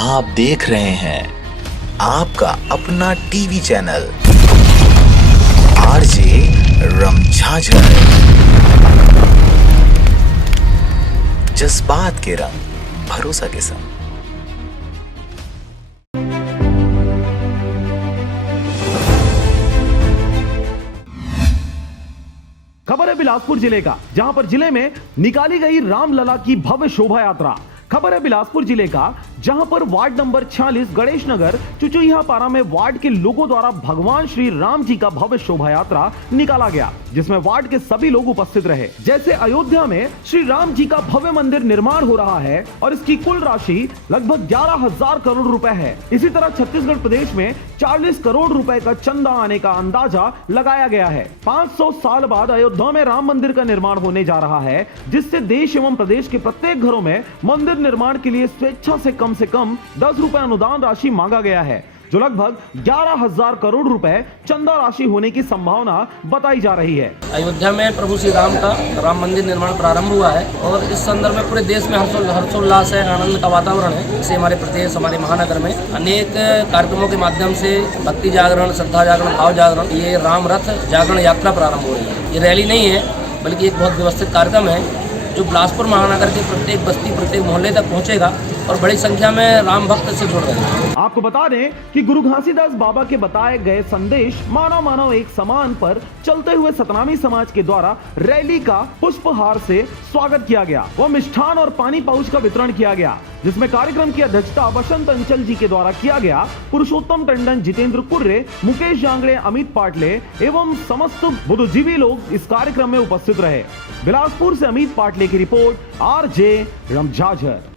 आप देख रहे हैं आपका अपना टीवी चैनल आरजे रमझाझर। जज्बात के रंग, भरोसा के संग। खबर है बिलासपुर जिले का, जहां पर जिले में निकाली गई रामलला की भव्य शोभा यात्रा। खबर है बिलासपुर जिले का, जहां पर वार्ड नंबर 46 गणेश नगर चुचुहिया पारा में वार्ड के लोगों द्वारा भगवान श्री राम जी का भव्य शोभा यात्रा निकाला गया, जिसमें वार्ड के सभी लोग उपस्थित रहे। जैसे अयोध्या में श्री राम जी का भव्य मंदिर निर्माण हो रहा है और इसकी कुल राशि लगभग 11,000 करोड़ रुपए है। इसी तरह छत्तीसगढ़ प्रदेश में 40 करोड़ रुपए का चंदा आने का अंदाजा लगाया गया है। 500 साल बाद अयोध्या में राम मंदिर का निर्माण होने जा रहा है, जिससे देश एवं प्रदेश के प्रत्येक घरों में मंदिर निर्माण के लिए स्वेच्छा से कम 10 रुपए अनुदान राशि मांगा गया है, जो लगभग 11,000 करोड़ रुपए चंदा राशि होने की संभावना बताई जा रही है। अयोध्या में प्रभु श्री राम का राम मंदिर निर्माण प्रारंभ हुआ है और इस संदर्भ में पूरे देश में हर्षोल्लास है, आनंद का वातावरण है। इसे हमारे प्रदेश, हमारे महानगर में अनेक कार्यक्रमों के माध्यम से भक्ति जागरण, श्रद्धा जागरण, भाव जागरण, ये राम रथ जागरण यात्रा प्रारंभ हो रही है। ये रैली नहीं है, बल्कि एक बहुत व्यवस्थित कार्यक्रम है जो बिलासपुर महानगर के प्रत्येक बस्ती, प्रत्येक मोहल्ले तक पहुंचेगा और बड़ी संख्या में राम भक्त से जुड़ रहे हैं। आपको बता दें कि गुरु घासीदास बाबा के बताए गए संदेश मानव मानव एक समान पर चलते हुए सतनामी समाज के द्वारा रैली का पुष्पहार से स्वागत किया गया व मिष्ठान और पानी पाउच का वितरण किया गया, जिसमें कार्यक्रम की अध्यक्षता बसंत अंचल जी के द्वारा किया गया। पुरुषोत्तम टंडन, जितेंद्र कुर्रे, मुकेश जांगड़े, अमित पाटले एवं समस्त बुद्धिजीवी लोग इस कार्यक्रम में उपस्थित रहे। बिलासपुर से अमित पाटले की रिपोर्ट, आरजे रमझाझर।